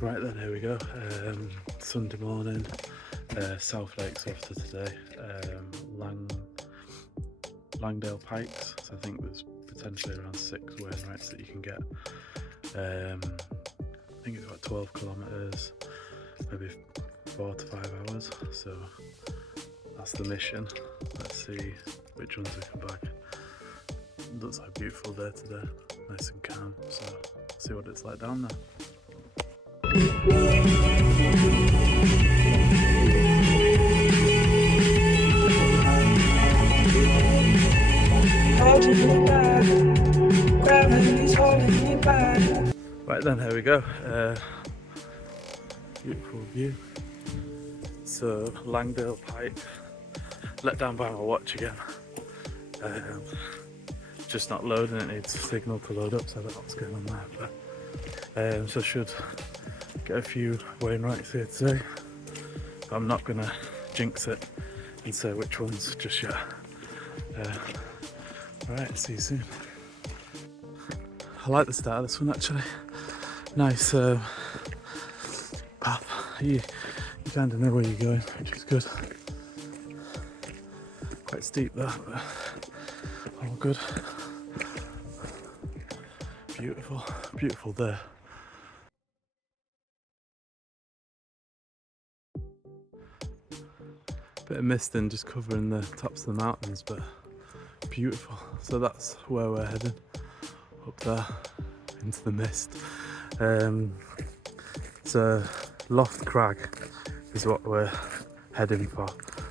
Right then, here we go. Sunday morning, South Lakes after today. Langdale pikes. So I think there's potentially around 6 Wainwrights that you can get. I think it's about 12 kilometres, maybe 4 to 5 hours. So that's the mission. Let's see which ones we can bag. Looks like a beautiful day today, nice and calm. So see what it's like down there. Right then, here we go. Beautiful view. So Langdale Pike, let down by my watch again. Just not loading, it needs signal to load up, so I don't know what's going on there. But, so should get a few Wainwrights here today, but I'm not gonna jinx it and say which ones just yet. Alright, see you soon. I like the start of this one actually. Nice path. You kind of know where you're going, which is good. Quite steep there, but all good. Beautiful, beautiful day. Bit of mist and just covering the tops of the mountains, but beautiful. So that's where we're heading, up there into the mist. So Loft Crag is what we're heading for,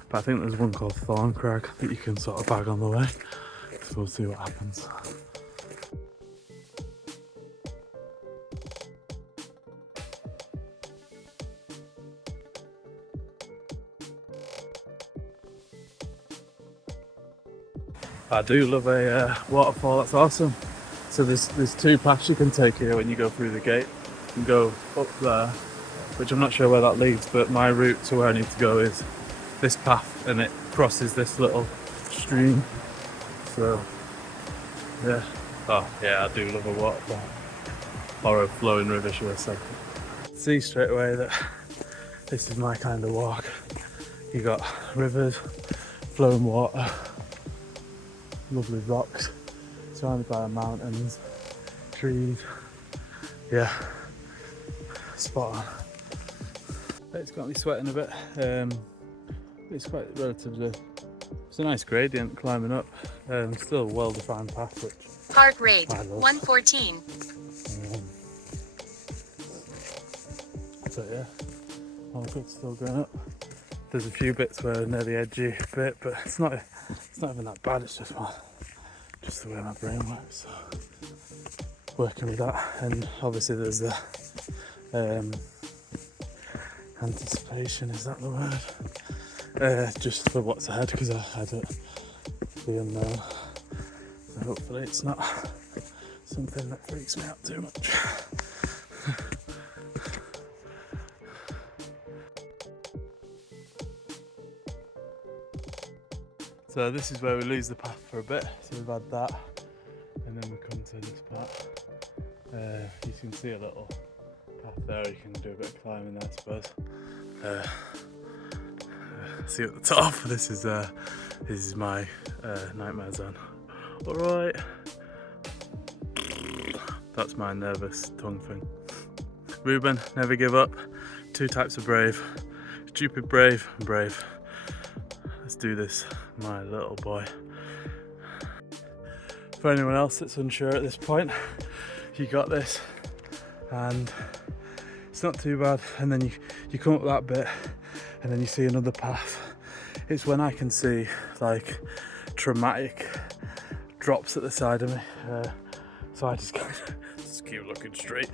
but I think there's one called Thunacar Knott that you can sort of bag on the way, so we'll see what happens. I do love a waterfall, that's awesome. So there's 2 paths you can take here when you go through the gate. You can go up there, which I'm not sure where that leads, but my route to where I need to go is this path, and it crosses this little stream. So yeah, oh yeah, I do love a waterfall, or a flowing river should I say. See straight away that this is my kind of walk. You got rivers, flowing water, lovely rocks, surrounded by mountains, trees. Yeah, spot on. It's got me sweating a bit. It's quite relatively, it's a nice gradient climbing up. Still a well-defined path, which Heart rate 114. So yeah, all good, still going up. There's a few bits where near the edgy bit, but it's not even that bad. It's just the way my brain works. So working with that, and obviously there's the anticipation. Is that the word? Just for what's ahead, because I don't the unknown. So hopefully it's not something that freaks me out too much. So this is where we lose the path for a bit. So we've had that, and then we come to this part. You can see a little path there. You can do a bit of climbing there, I suppose. See at the top. This is my nightmare zone. All right. That's my nervous tongue thing. Ruben, never give up. 2 types of brave: stupid brave and brave. Let's do this, my little boy. For anyone else that's unsure at this point, you got this, and it's not too bad. And then you come up that bit, and then you see another path. It's when I can see like dramatic drops at the side of me, so I just keep looking straight.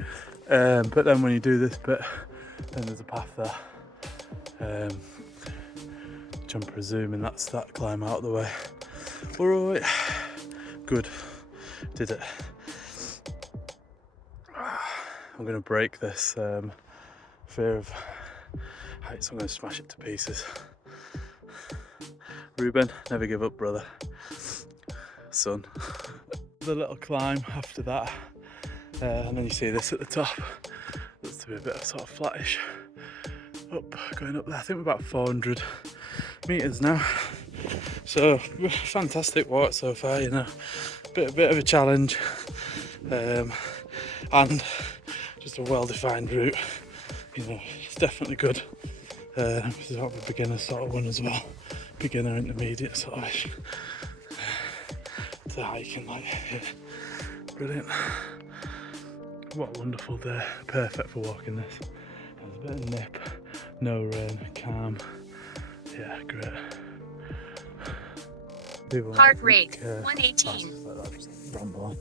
But then when you do this bit, then there's a path there. I'm presuming that's that climb out of the way. Alright, good, did it. I'm going to break this fear of heights. I'm going to smash it to pieces. Ruben, never give up, brother. Son. The little climb after that, and then you see this at the top. That's to be a bit of sort of flattish going up there. I think we're about 400 metres now. So fantastic walk so far, you know, bit of a challenge, and just a well-defined route. You know, it's definitely good. It's sort of a beginner sort of one as well, beginner intermediate sort of to hiking, like, yeah, brilliant. What a wonderful day, perfect for walking this. There's a bit of nip, no rain, calm, yeah, great. Heart rate 118. Rambling.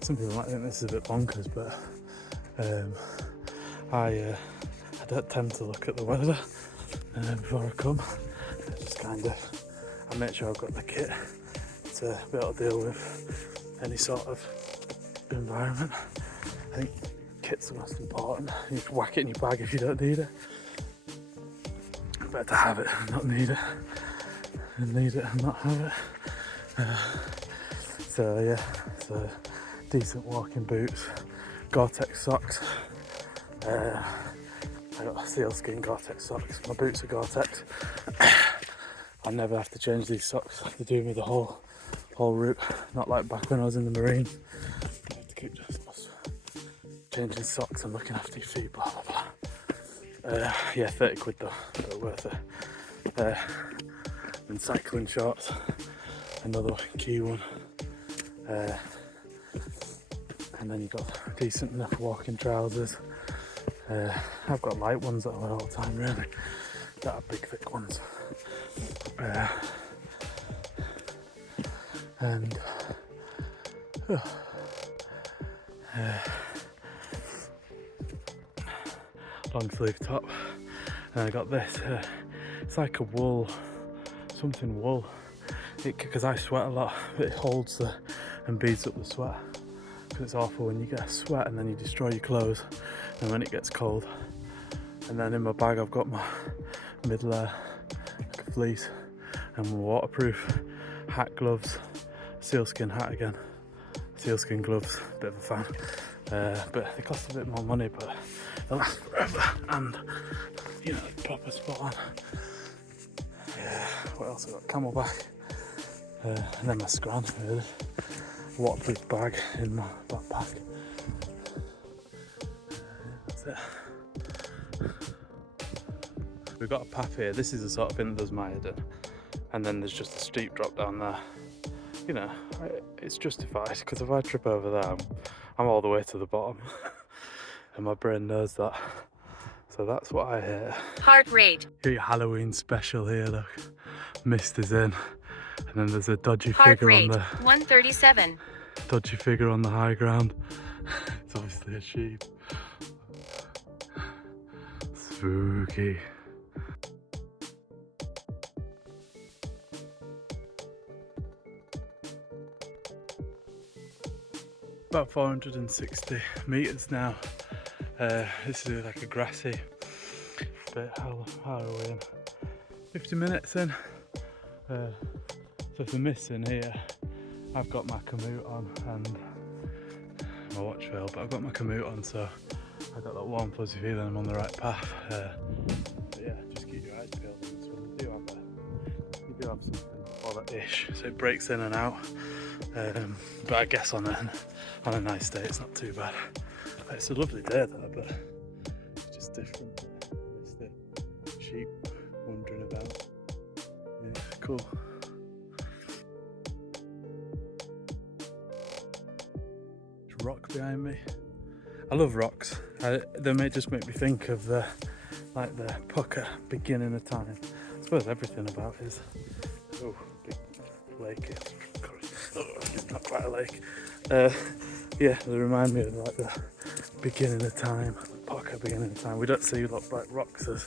Some people might think this is a bit bonkers, but I don't tend to look at the weather before I come. I just kind of make sure I've got the kit to be able to deal with any sort of environment. I think kit's the most important. You can whack it in your bag if you don't need it. Better to have it and not need it, and need it and not have it. So yeah, so decent walking boots, Gore-Tex socks. I got sealskin Gore-Tex socks. My boots are Gore-Tex. I never have to change these socks. They do me the whole route. Not like back when I was in the Marines. You have to keep just changing socks and looking after your feet. Blah blah blah. Yeah, 30 quid though, but worth it. And cycling shorts, another key one. And then you've got decent enough walking trousers. I've got light ones that I wear all the time, really. That are big, thick ones. And long sleeve top. And I got this. It's like a wool, something wool. Because I sweat a lot, it holds and beads up the sweat. Because it's awful when you get a sweat and then you destroy your clothes, and when it gets cold. And then in my bag I've got my mid-layer fleece and my waterproof hat, gloves, sealskin hat again, sealskin gloves, bit of a fan. But they cost a bit more money, but they last forever, and you know, proper spot on. Yeah, what else I got? Camelback, and then my scran, really. Waterproof bag in my backpack. That's it. We've got a path here. This is the sort of thing that does my head in. And then there's just a steep drop down there. You know, it's justified, because if I trip over there, I'm all the way to the bottom. And my brain knows that. So that's what I hate. Heart rate. Got your Halloween special here, look. Mist is in. And then there's a dodgy Heart figure rate on the 137. dodgy figure on the high ground. It's obviously a sheep. Spooky. About 460 metres now. This is like a grassy bit. How are we in? 50 minutes in. So if the mist's in here, I've got my commute on and my watch failed, but I've got my commute on, so I've got that warm fuzzy feeling I'm on the right path. But yeah, just keep your eyes peeled on this one. You do have something for that ish, so it breaks in and out. But I guess on a nice day it's not too bad. It's a lovely day though, but it's just different. It's the sheep wandering about. Yeah, it's cool. There's rock behind me. I love rocks. They may just make me think of the pucker beginning of time. I suppose everything about it is. Oh, big lake. Oh, it's not quite a lake. Yeah, they remind me of like the beginning of time, the pucker beginning of time. We don't see like rocks as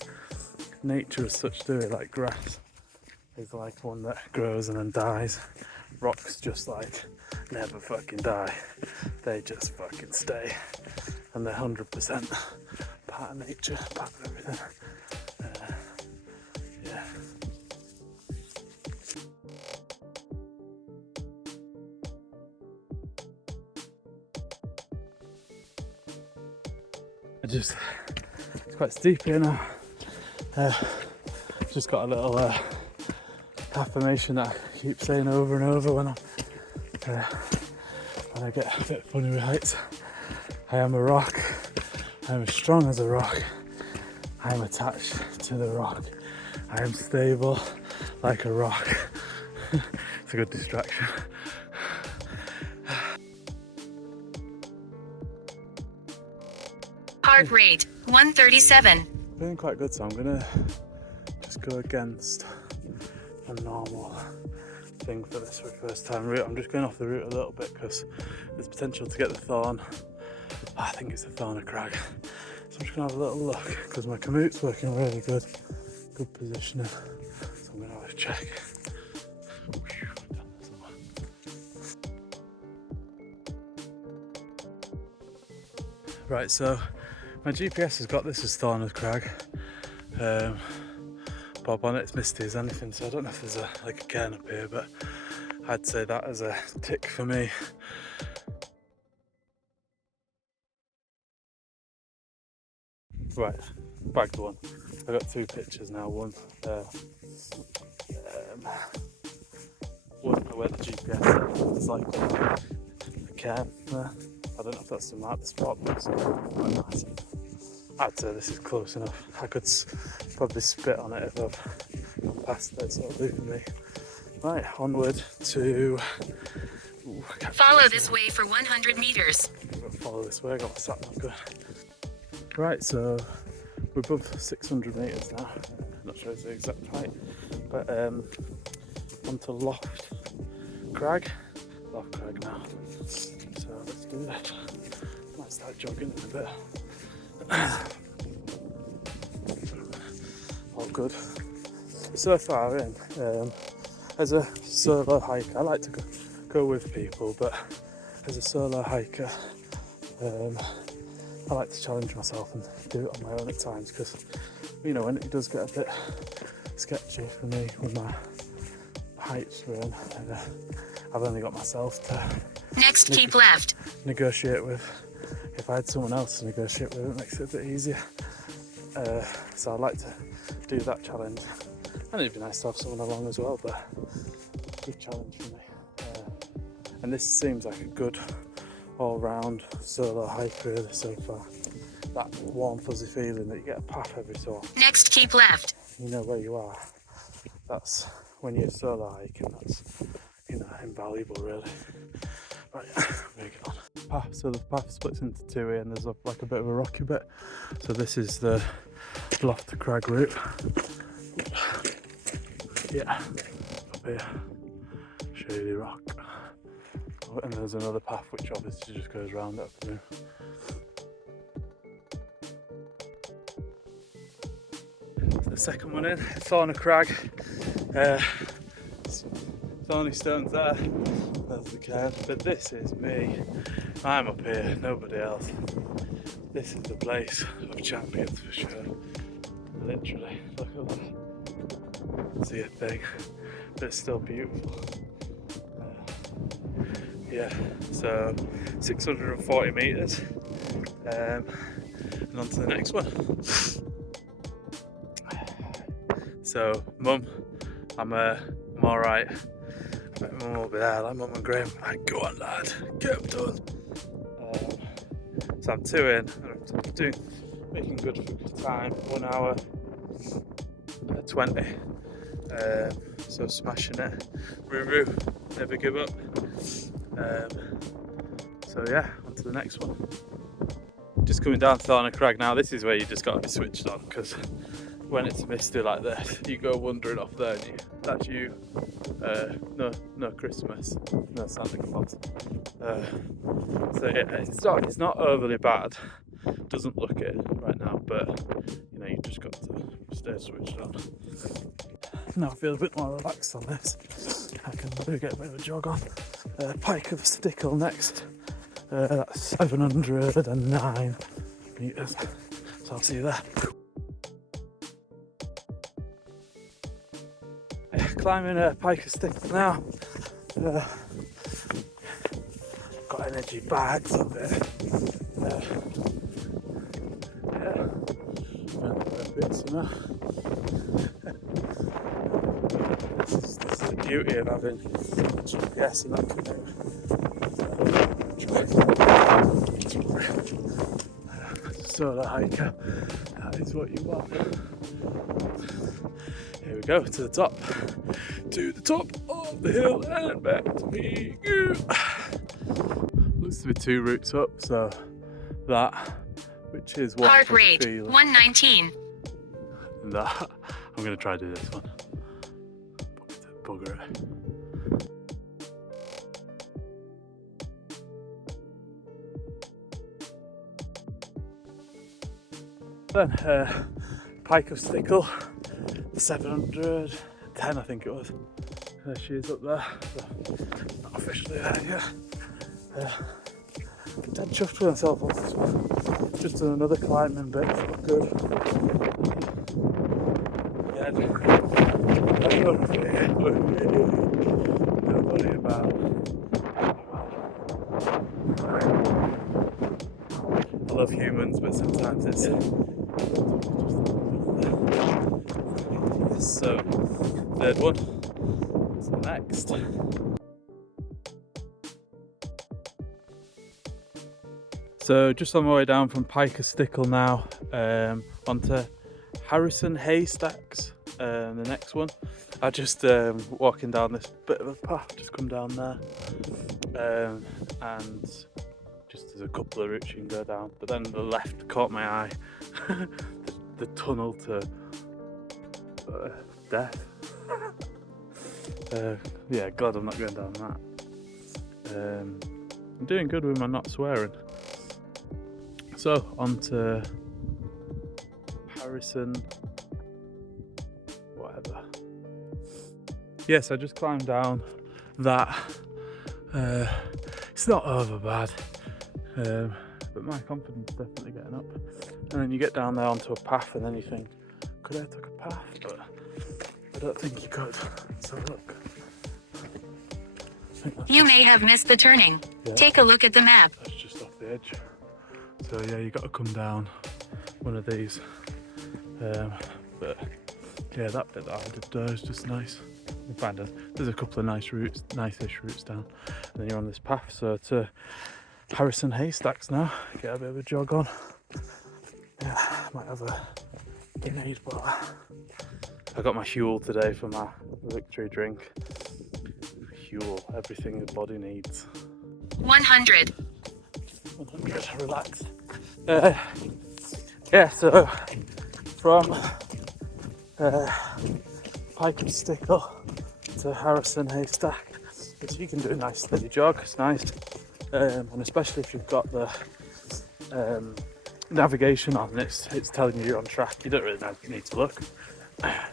nature as such, do it? Like grass is like one that grows and then dies. Rocks just like never fucking die. They just fucking stay. And they're 100% part of nature, part of everything. Yeah. It's quite steep here now. Just got a little affirmation that I keep saying over and over when I get a bit funny with heights. I am a rock. I am as strong as a rock. I am attached to the rock. I am stable like a rock. It's a good distraction. Heart rate 137. Feeling quite good, so I'm gonna just go against a normal thing for this first time route. I'm just going off the route a little bit because there's potential to get the thorn. I think it's a Thunacar Crag. So I'm just gonna have a little look because my commute's working really good. Good positioning. So I'm gonna have a check. Right, so my GPS has got this as Thunacar Crag. Bob on it's misty as anything, so I don't know if there's a cairn up here, but I'd say that as a tick for me. Right, bagged one. I got two pictures now. One where the GPS said there's like a cairn there. I don't know if that's to mark the spot, but it's quite nice. I'd say this is close enough. I could probably spit on it if I've gone past it, so it'll do for me. Right, onward to... Follow this way for 100 meters. I'm gonna follow this way, I got my sat nav good. Right, so we're above 600 metres now. Not sure it's the exact height, but onto Loft Crag. Loft Crag now. So let's do that. Might start jogging in a bit. All good. So far in, as a solo hiker, I like to go with people, but as a solo hiker, I like to challenge myself and do it on my own at times because, you know, when it does get a bit sketchy for me with my heights run, I've only got myself to Next, keep left. negotiate with. If I had someone else to negotiate with, it makes it a bit easier. So I'd like to do that challenge. And it'd be nice to have someone along as well, but good challenge for me. And this seems like a good all-round solo hike really so far. That warm fuzzy feeling that you get a path every so often. Next, keep left. You know where you are. That's when you're solo hiking, that's, you know, invaluable really. Right, moving on. Path, so the path splits into two here and there's like a bit of a rocky bit. So this is the Loft Crag route. Yeah, up here, shady rock. And there's another path which obviously just goes round up through. The second one in, Thunacar Crag. Thorny stones there, there's the cairn, but this is me. I'm up here, nobody else. This is the place of champions for sure. Literally, look at that. See a thing, but it's still beautiful. Yeah, so 640 metres, and on to the next one. So, Mum, I'm alright. Mum will be there, like Mum and Graham. Like, go on, lad, get up done. So I'm 2 in, and I'm making good time, 1 hour 20. So smashing it. Roo, never give up. So yeah, on to the next one. Just coming down Thunacar Crag now. This is where you just got to be switched on because when it's misty like this, you go wandering off there and that's you. No Christmas, no Santa Claus. So yeah, it's not overly bad. Doesn't look it right now, but you know, you just got to stay switched on. Now I feel a bit more relaxed on this. I can maybe get a bit of a jog on. Pike of Stickle next. That's 709 metres. So I'll see you there. Climbing Pike of Stickle now. Got energy bags up there. Yeah. A bit sooner. This is the beauty of having GPS in that canoe. So the hiker, that is what you want. Here we go, to the top. To the top of the hill and back to me. Looks to be 2 routes up, so that, which is one. Heart rate 119. And that, I'm going to try to do this one. Bugger it. Then, Pike of Stickle, 710 I think it was. There she is up there, so not officially there yet. Dead chuffed with myself on this one. Just done another climbing bit, but good. Yeah, nobody about. I love humans, but sometimes it's so. Third one. What's next? So just on my way down from Pike of Stickle now, onto Harrison Haystacks, the next one. I just walking down this bit of a path, just come down there, and just there's a couple of routes you can go down, but then the left caught my eye, the tunnel to death. Yeah, glad I'm not going down that. I'm doing good with my not swearing. So on to Harrison, whatever. Yes, I just climbed down that. It's not over bad, but my confidence is definitely getting up. And then you get down there onto a path, and then you think, could I have took a path? But I don't think you could. So look. You may have missed the turning. Yeah. Take a look at the map. That's just off the edge. So yeah, you got to come down one of these. But yeah, that bit that I did there is just nice. You find there's a couple of nice routes, nice-ish routes down, and then you're on this path. So to Harrison Haystacks now. Get a bit of a jog on. Yeah, might have a grenade bar. I got my Huel today for my victory drink. Huel, everything the body needs. 100. 100, relax. Yeah, so from Pike of Stickle to Harrison Haystack, which you can do a nice steady jog, it's nice. And especially if you've got the navigation on, it's telling you you're on track. You don't really need to look.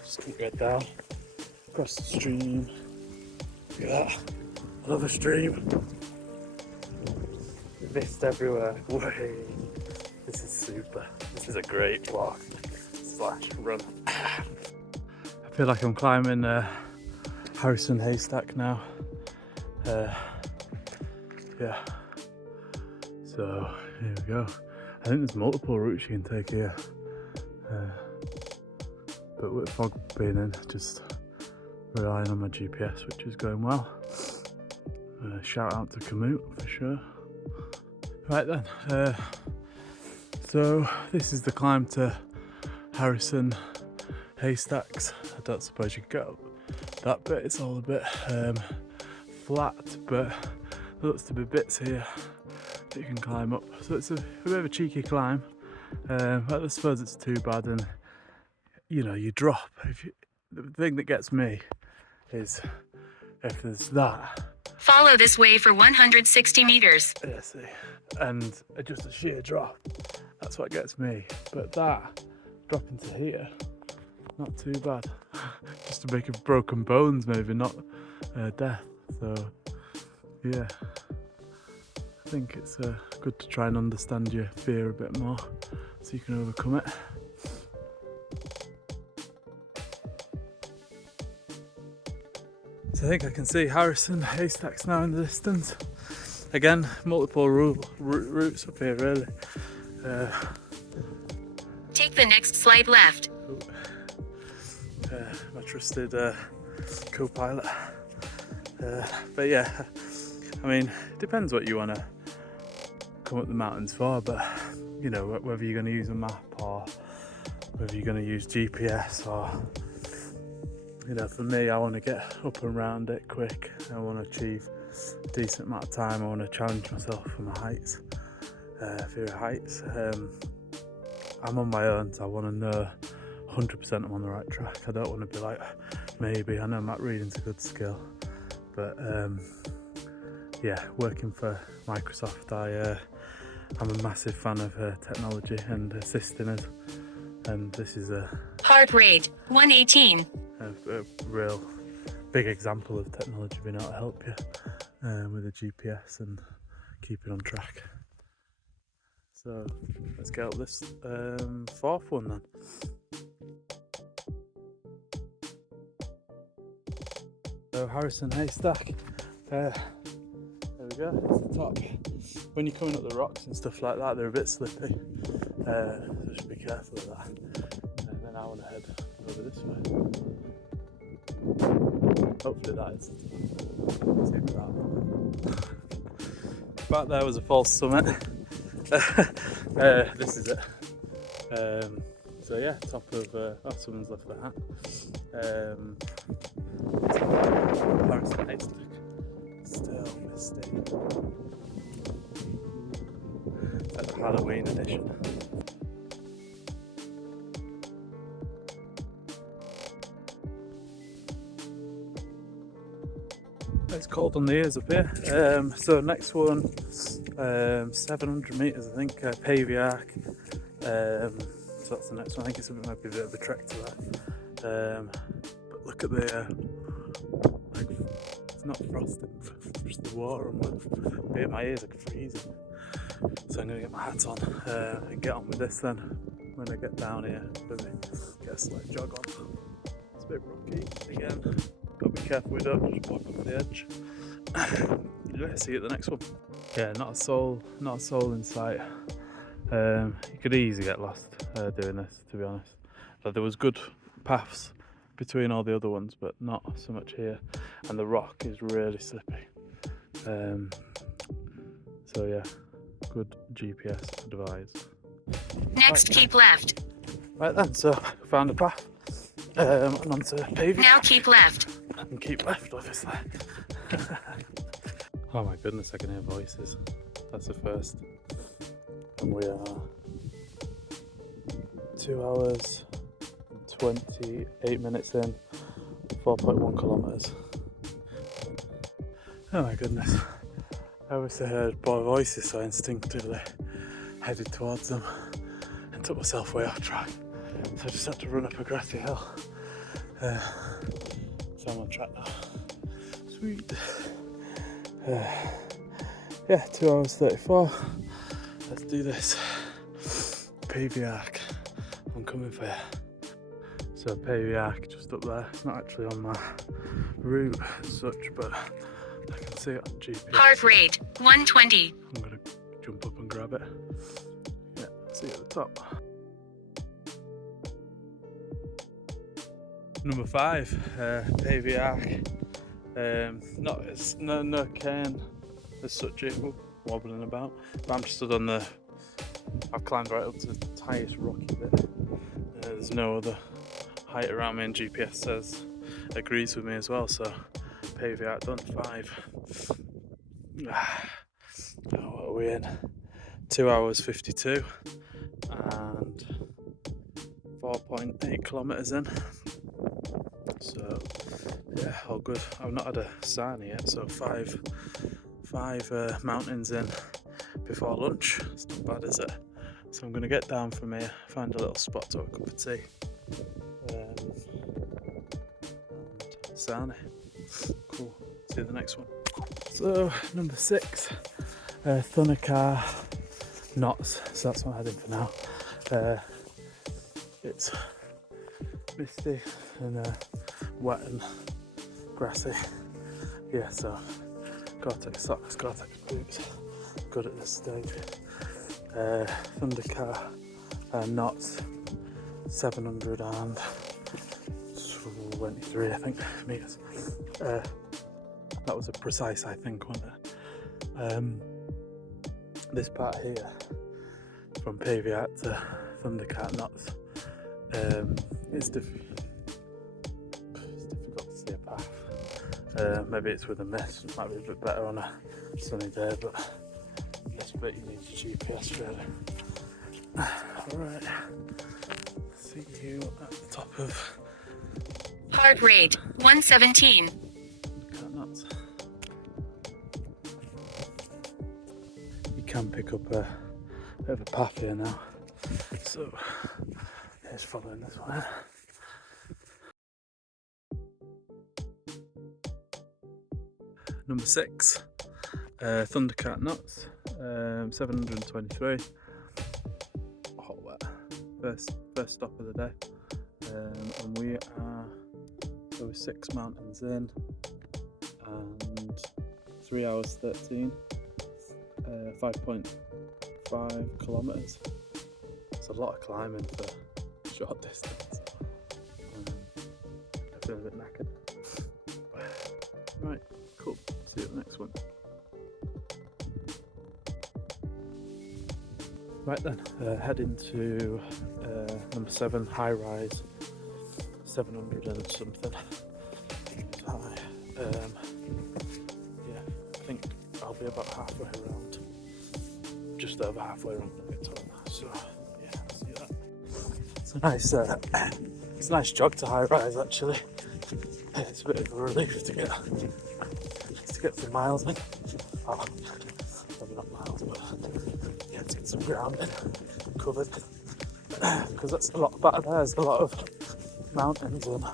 Just keep your head down, across the stream. Look at that, I love a stream. Mist everywhere. Way. This is super. This is a great walk / run. I feel like I'm climbing Harrison Haystack now. Yeah. So here we go. I think there's multiple routes you can take here. But with fog being in, just relying on my GPS, which is going well. Shout out to Commute for sure. Right then, so this is the climb to Harrison Haystacks. I don't suppose you can go that bit, it's all a bit flat, but there looks to be bits here that you can climb up. So it's a bit of a cheeky climb, but I suppose it's too bad, and you know, you drop. The thing that gets me is if there's that. Follow this way for 160 meters. Yeah, see, and just a sheer drop. That's what gets me. But that drop into here, not too bad. Just to make broken bones, maybe not death. So yeah, I think it's good to try and understand your fear a bit more, so you can overcome it. So I think I can see Harrison Haystacks now in the distance. Again, multiple routes up here really. Take the next slight left. My trusted co-pilot. But yeah, I mean, it depends what you want to come up the mountains for, but you know, whether you're going to use a map or whether you're going to use GPS, or you know, for me, I want to get up and round it quick. I want to achieve a decent amount of time. I want to challenge myself for my heights, fear of heights. I'm on my own, so I want to know 100% I'm on the right track. I don't want to be like, maybe. I know map reading's a good skill, but yeah, working for Microsoft, I'm a massive fan of technology and assisting us, and this is a Heart rate 118. a real big example of technology being able to help you with a GPS and keeping on track. So let's get up this fourth one then. So Harrison Haystack, there we go, it's the top. When you're coming up the rocks and stuff like that, they're a bit slippy, so just be careful of that. And then I want to head over this way. Hopefully that is that. Back there was a false summit. This is it. So yeah, top of oh, someone's left their hat. Harrison Haystack. Still misty. It's like the Halloween edition. It's cold on the ears up here. So next one, 700 metres I think, Pavey Ark. So that's the next one. I think it's might be a bit of a trek to that. But look at the, like, it's not frosting, just the water on my ears are freezing. So I'm going to get my hat on and get on with this then. When I get down here, maybe get a slight jog on. It's a bit rocky again. Got to be careful we don't just walk off the edge. Yeah, see you at the next one. Yeah, not a soul in sight. You could easily get lost doing this, to be honest. But there was good paths between all the other ones, but not so much here. And the rock is really slippy. So yeah, good GPS advice. Next, keep left. Right then, so found a path. And onto Pavey. Now keep left. And keep left, obviously. Oh my goodness, I can hear voices. That's the first. And we are 2 hours and 28 minutes in, 4.1 kilometres. Oh my goodness. I obviously heard boy voices, so I instinctively headed towards them and took myself way off track. So I just had to run up a grassy hill. So I'm on track now. Sweet. Yeah, 2 hours 34. Let's do this. Pavey Ark. I'm coming for you. So Pavey Ark just up there. It's not actually on my route as such, but I can see it on GPS. Heart rate 120. I'm gonna jump up and grab it. Yeah, see it at the top. Number 5, Pavey Ark. No cairn as such, it wobbling about. But I'm stood on the. I've climbed right up to the highest rocky bit. There's no other height around me, and GPS says agrees with me as well. So Pavey Ark done 5. What are we in? 2 hours 52 and 4.8 kilometres in. So yeah, all good. I've not had a sarnie yet, so five mountains in before lunch. It's not bad, is it? So I'm going to get down from here, find a little spot to have a cup of tea, and sarnie. Cool. See you at the next one. So number 6, Thunacar Knott. So that's what I'm heading for now. It's misty and wet and grassy. Yeah, so Gore-Tex socks, Gore-Tex boots. Good at this stage. Thunacar Knott. 723, I think, meters. That was a precise, I think, wasn't it? This part here, from Pavey Ark to Thunacar Knott, it's difficult to see a path. Maybe it's with a mist, it might be a bit better on a sunny day, but this bit you need your GPS really. Alright, see you at the top of Heart rate 117. Thunacar Knott. You can pick up a bit of a path here now, so here's following this one. Number 6, Thunacar Knott, 723. Hot wet. First stop of the day, and we are over 6 mountains in, and 3 hours 13, 5.5 kilometres. It's a lot of climbing for a short distance. I feel a bit knackered. Right, cool. See you at the next one. Right then, heading to number 7, high rise, 700 and something. High. Yeah, I think I'll be about halfway around, just over halfway around the tarn. So yeah, I'll see that. It's a nice jog to high rise actually. It's a bit of a relief to get some miles in. Oh, maybe not miles, but yeah, to get some ground in, covered. Because that's a lot better there. There's a lot of mountains and a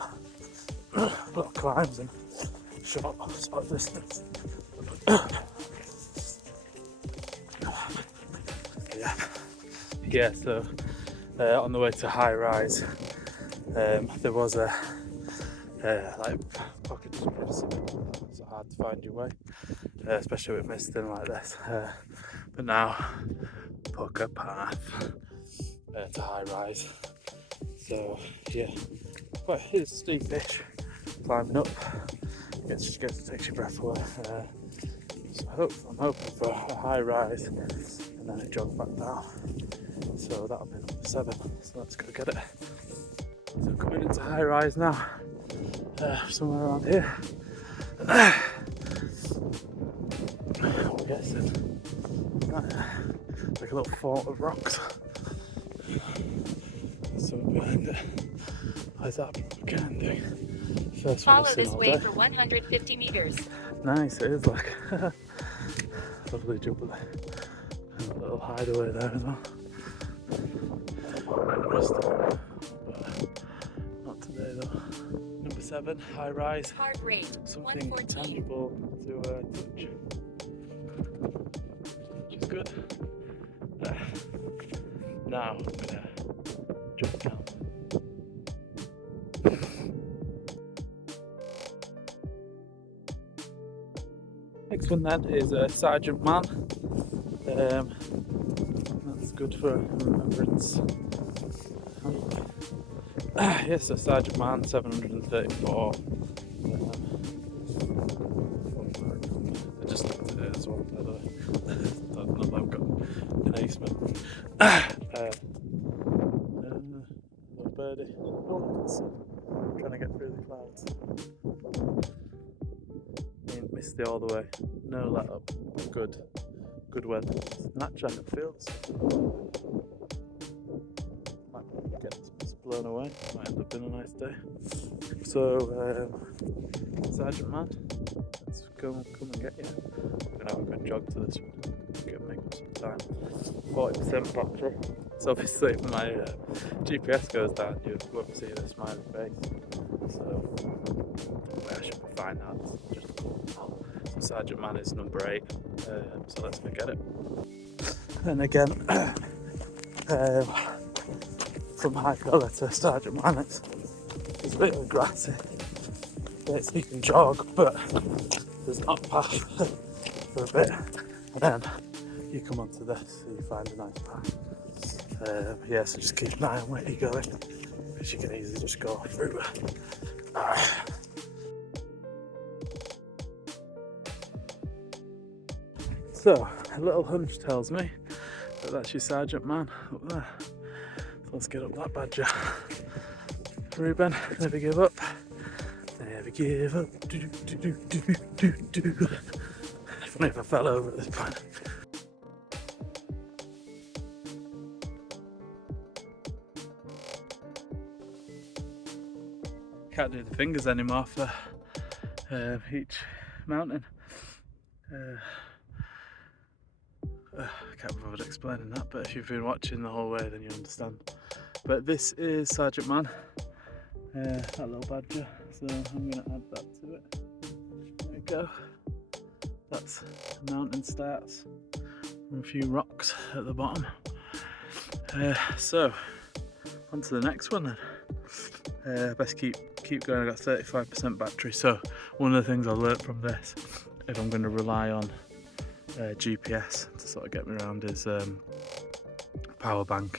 lot of climbs and short sort of distance. Yeah, so on the way to high rise, there was a like pockets of privacy. It's hard to find your way, especially with misting like this. But now, pucker path to high rise. So yeah, quite it's steepish climbing up. Takes your breath away. So I'm hoping for a high rise and then it jogs back down. So that'll be number 7. So let's go get it. So coming into high rise now. Somewhere around here. I'm guessing like a little fort of rocks. Something behind it. How's that behind? First one I've Follow seen this all way day. for 150 meters. Nice, it is like lovely jubbly. And a little hideaway there as well. Not today though. Number 7, high rise. Heart rate Something 114. tangible to touch. Which is good. Now I'm gonna jump down. Next one then is Sergeant Man. That's good for remembrance. Yes, so Sergeant Man, 734. I just looked at it as well, by the way. Not that I've got an aceman. Little birdie. Oh, it's trying to get through the clouds. Misty all the way. No let up. Good weather. Naturally, I can feel this. Might get blown away. Might end up being a nice day. So, Sergeant Man, let's come and get you. I'm gonna have a good jog to this one. Make up some time. 40% battery. So obviously, if my GPS goes down, you won't see the smiley face. So I should be fine now. It's just cool. So Sergeant Man is number 8. So let's go get it. And again, from High Pillar to Sergeant Man, it's a bit of grassy. Bits you can jog, but there's not a path for a bit. And then you come onto this, so you find a nice path. Yeah, so just keep an eye on where you're going, because you can easily just go through. So, a little hunch tells me that that's your sergeant man up there. So let's get up that badger. Ruben, never give up. Never give up. Funny if I fell over at this point. Can't do the fingers anymore for each mountain. I can't bother explaining that, but if you've been watching the whole way then you understand. But this is Sergeant Man, that little badger, so I'm going to add that to it. There we go. That's the mountain starts, and a few rocks at the bottom. So, on to the next one then. Best keep going. I got 35% battery, so one of the things I learnt from this, if I'm going to rely on GPS to sort of get me around, is power bank.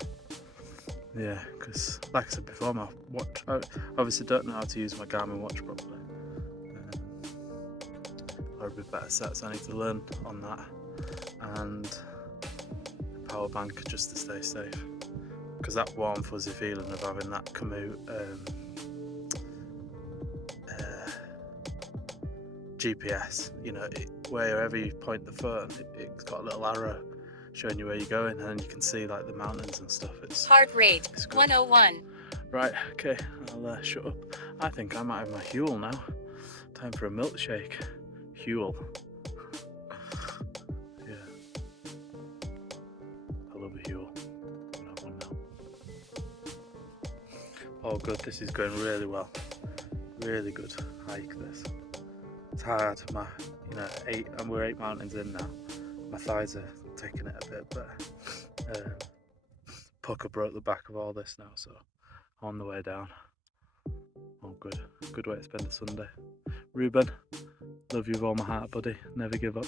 Yeah, because like I said before, my watch, I obviously don't know how to use my Garmin watch properly, or a bit better set, so I need to learn on that, and a power bank just to stay safe, because that warm fuzzy feeling of having that Komoot GPS, you know, wherever you point the phone, it's got a little arrow showing you where you're going, and you can see like the mountains and stuff. It's Heart rate 101. Right, okay, I'll shut up. I think I might have my Huel now. Time for a milkshake. Huel. Yeah. I love a Huel. I'll have one now. Oh good, this is going really well. Really good hike this. It's hard, we're 8 mountains in now. My thighs are taking it a bit, but Pucker broke the back of all this now, so on the way down. Oh good, good way to spend a Sunday. Ruben, love you with all my heart, buddy, never give up.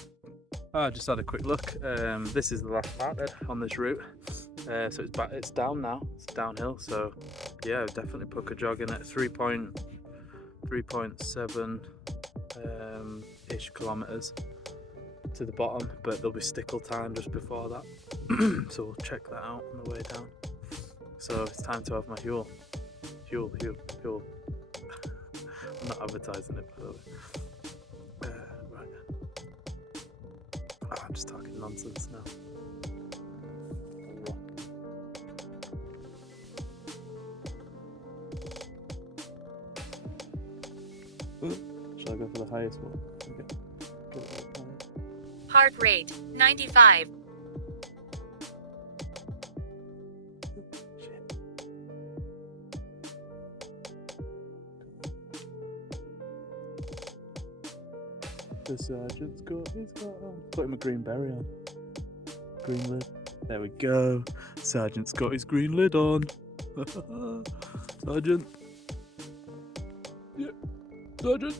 I just had a quick look. This is the last mountain on this route, so it's down now, it's downhill, so yeah, definitely Pucker jogging at 3.7 ish kilometres to the bottom, but there'll be Stickle time just before that. So we'll check that out on the way down. So it's time to have my Huel. I'm not advertising it, by the way. Right. I'm just talking nonsense now. Shall I go for the highest one? Okay. Heart rate 95. The sergeant's got him a green berry on. Green lid. There we go. Sergeant's got his green lid on. Sergeant. Yeah. Sergeant.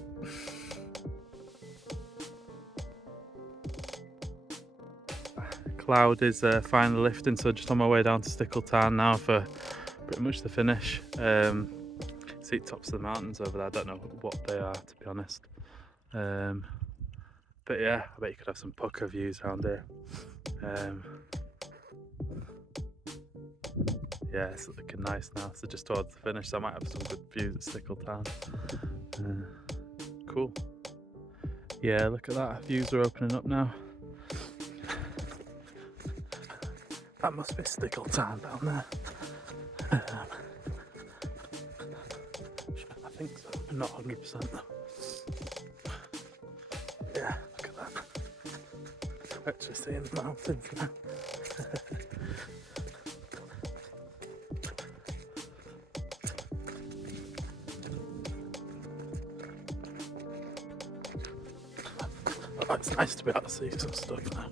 Cloud is finally lifting, so just on my way down to Stickle Tarn now for pretty much the finish. See tops of the mountains over there. I don't know what they are, to be honest. But yeah, I bet you could have some Pucker views around here. Yeah, it's looking nice now. So just towards the finish, so I might have some good views at Stickle Tarn. Cool. Yeah, look at that. Views are opening up now. That must be Stickle Tarn down there. I think so. I'm not 100% though. Yeah, look at that. Actually seeing the mountains now. Oh, it's nice to be able to see some stuff now.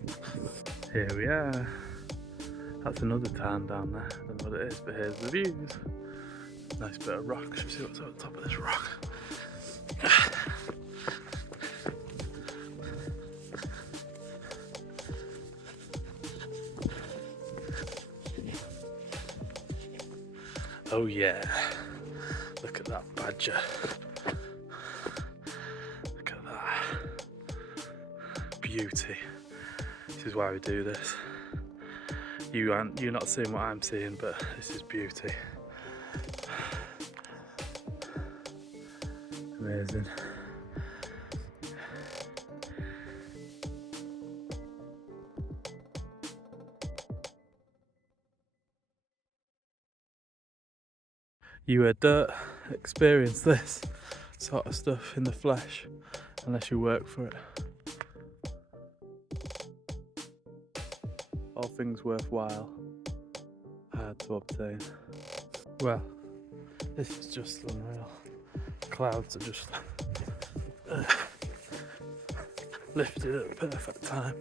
Here we are. That's another tarn down there. I don't know what it is, but here's the views. Nice bit of rock. Should we see what's at the top of this rock? Oh yeah, look at that badger. Look at that. Beauty. This is why we do this. You're not seeing what I'm seeing, but this is beauty. Amazing. You don't experience this sort of stuff in the flesh unless you work for it. All things worthwhile, hard to obtain. Well, this is just unreal. Clouds are just lifted at the perfect time.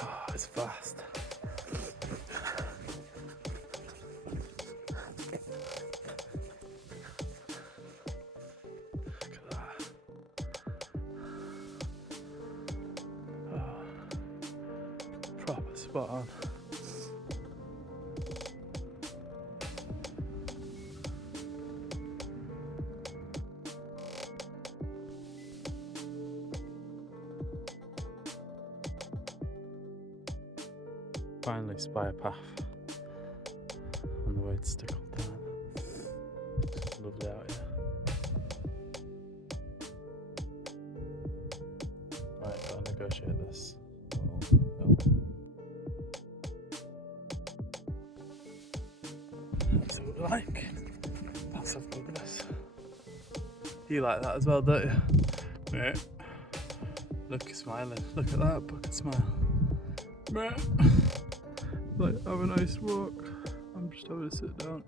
Oh, it's vast. Look at that. Oh, proper spot on. Finally spy a path on the way to Stickle Tarn. It's lovely out here. Right, gotta negotiate this little hill. That's what we like. That's of goodness. You like that as well, don't you? Yeah. Look, you're smiling. Look at that bucket smile. Yeah. Like, have a nice walk. I'm just having to sit down.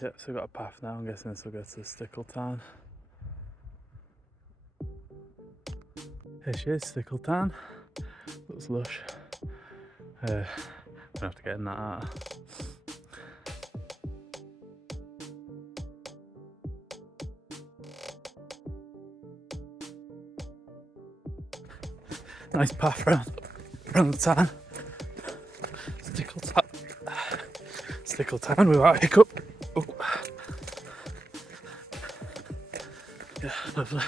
Yep, so we've got a path now. I'm guessing this will go to the Stickle Tarn. Here she is, Stickle Tarn. Looks lush. I'm gonna have to get in that out. Nice path round the tarn. Stickle Tarn without hiccup. Oh. Yeah, lovely.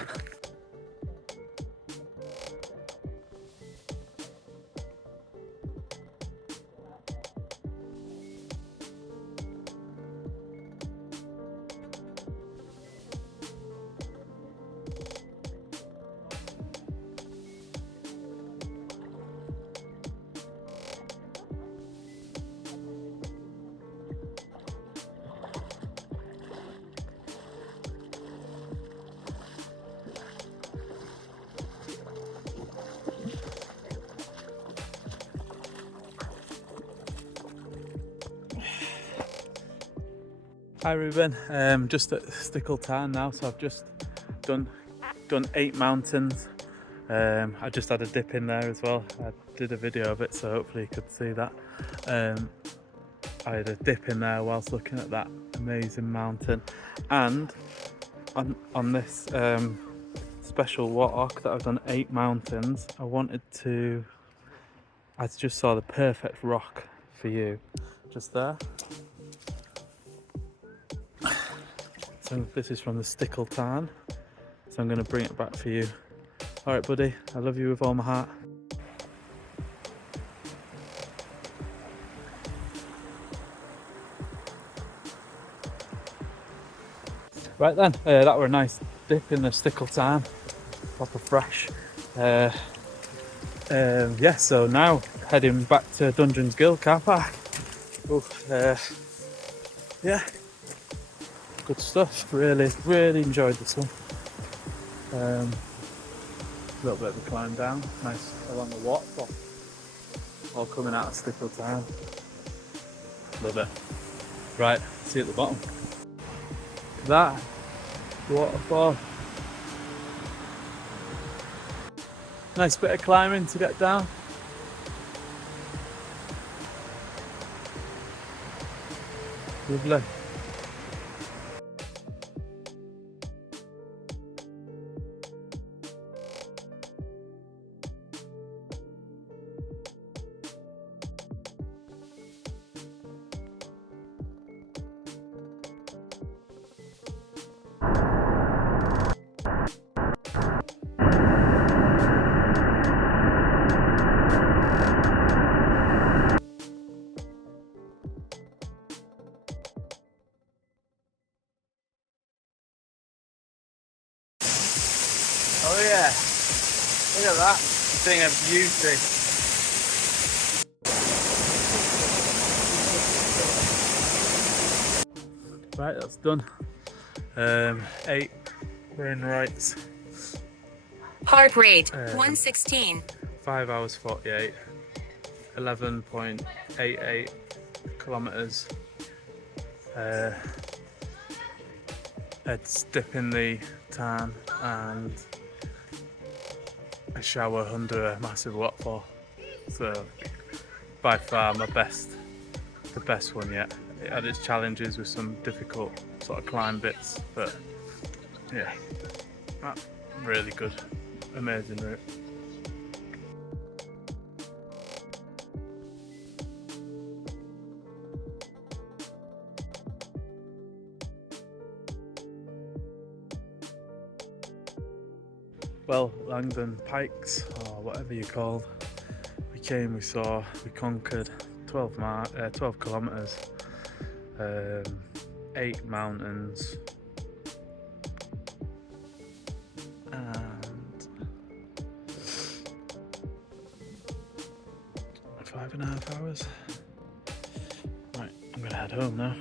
Hi Ruben, just at Stickle Tarn now, so I've just done 8 mountains. I just had a dip in there as well. I did a video of it, so hopefully you could see that. I had a dip in there whilst looking at that amazing mountain, and on this special walk that I've done 8 mountains, I just saw the perfect rock for you just there. So this is from the Stickle Tarn, so I'm going to bring it back for you. Alright buddy, I love you with all my heart. Right then, that were a nice dip in the Stickle Tarn, proper fresh. Yeah, so now heading back to Dungeons Guild car park. Yeah. Good stuff, really enjoyed this one. A little bit of a climb down, nice along the waterfall, all coming out of Stickle Tarn. Love it. Right, see you at the bottom. That waterfall. Nice bit of climbing to get down. Lovely. thing of beauty. Right, that's done. 8 Wainwrights. Heart rate 116. 5 hours 48. 11.88 kilometers. A dip in the tarn and a shower under a massive waterfall. So by far the best one yet. It had its challenges with some difficult sort of climb bits, but yeah, really good, amazing route. Well, Langdon Pikes, or whatever you call, we came, we saw, we conquered 12 kilometres, 8 mountains, and 5.5 hours. Right, I'm gonna head home now.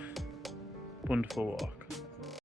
Wonderful walk.